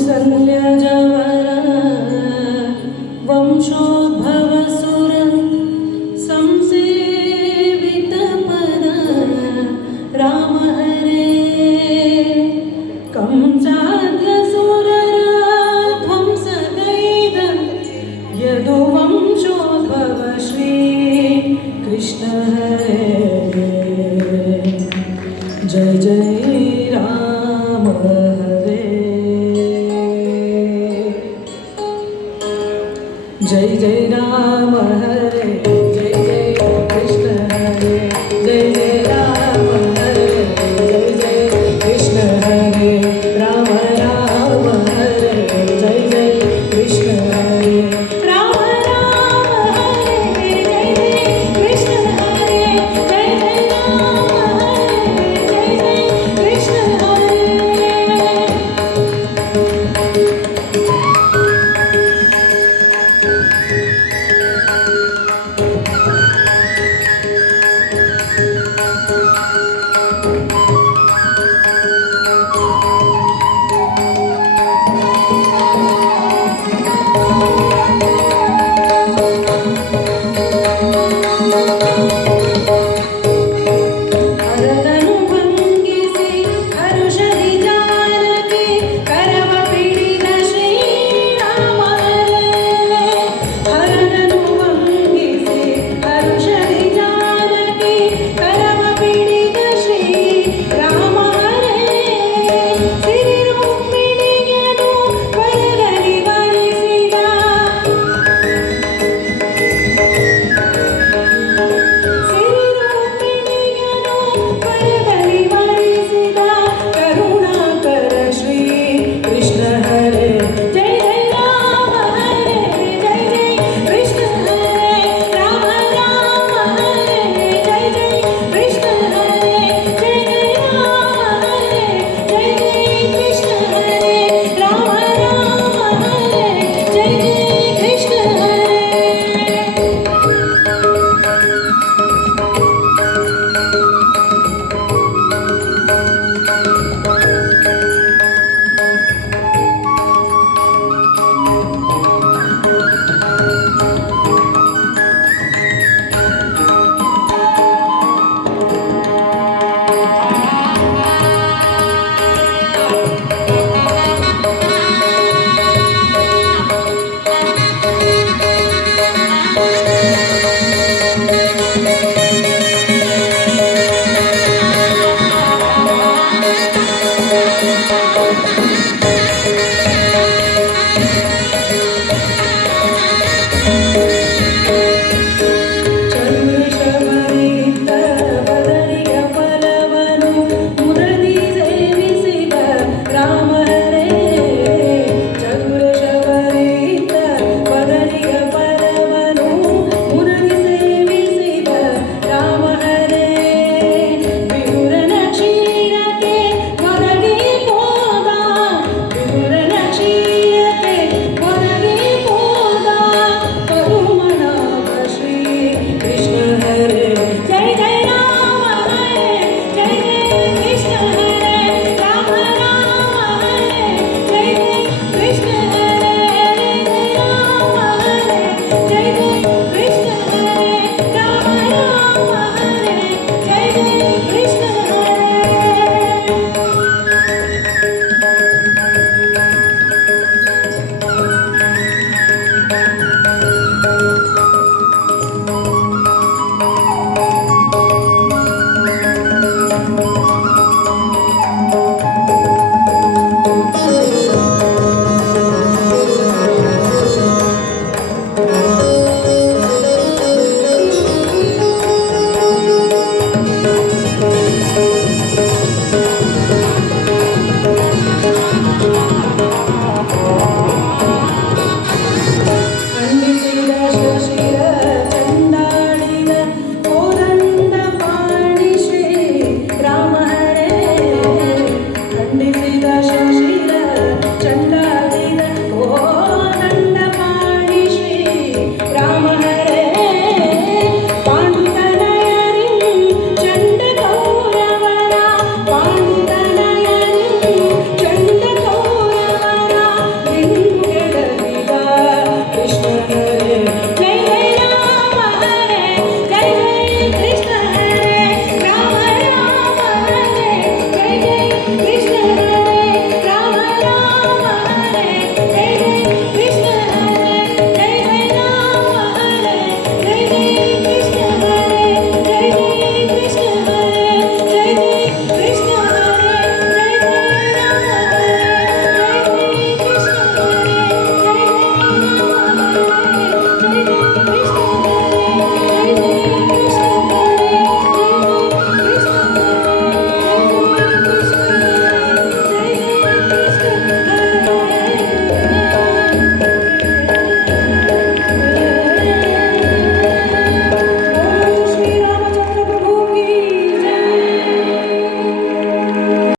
कौसल्यजवर वंशोद्भवसुर संसेवितपद राम हरे कंसाद्यसुरध्वंसदैद यदुवंशोद्भव श्री कृष्ण हरे जय जय राम हरे जय जय राम हरे जय जय कृष्ण हरे जय जय राम हरे जय जय कृष्ण हरे राम राम हरे जय जय कृष्ण हरे राम राम हरे जय जय कृष्ण हरे जय जय राम हरे जय जय कृष्ण हरे ಹರದನು ಭಂಗಿಸಿ ಹರುಷದಿ ಜಾನಕಿ ಕರವ ಪಿಡಿದ ಶ್ರೀರಾಮ ಹರದನು ಭಂಗಿಸಿ ಹರುಷದಿ ಜಾನಕಿ ಕರವ ಪಿಡಿದ ಶ್ರೀರಾಮ ಸಿರಿ ರುಕ್ಮಿಣಿಯನು ವರದಲ್ಲಿ ವರಿಸಿದ ಪರದಲ್ಲಿ ವರಿಸಿದ ಕರುಣಾಕರ ಶ್ರೀ ಕೃಷ್ಣ ಹರೆ ಜಯ ಜಯ ರಾಮ ಹರೆ ಜಯ ಜಯ ಕೃಷ್ಣ ಹರೆ ರಾಮ ರಾಮ ಹರೆ ಜಯ ಜಯ ಕೃಷ್ಣ ಹರೆ ಜಯ ಜಯ ರಾಮ ಹರೆ ಜಯ ಜಯ ಕೃಷ್ಣ ಹರೆ ರಾಮ ರಾಮ ಹರೆ ಜಯ ಜಯ ಕೃಷ್ಣ ಹರೆ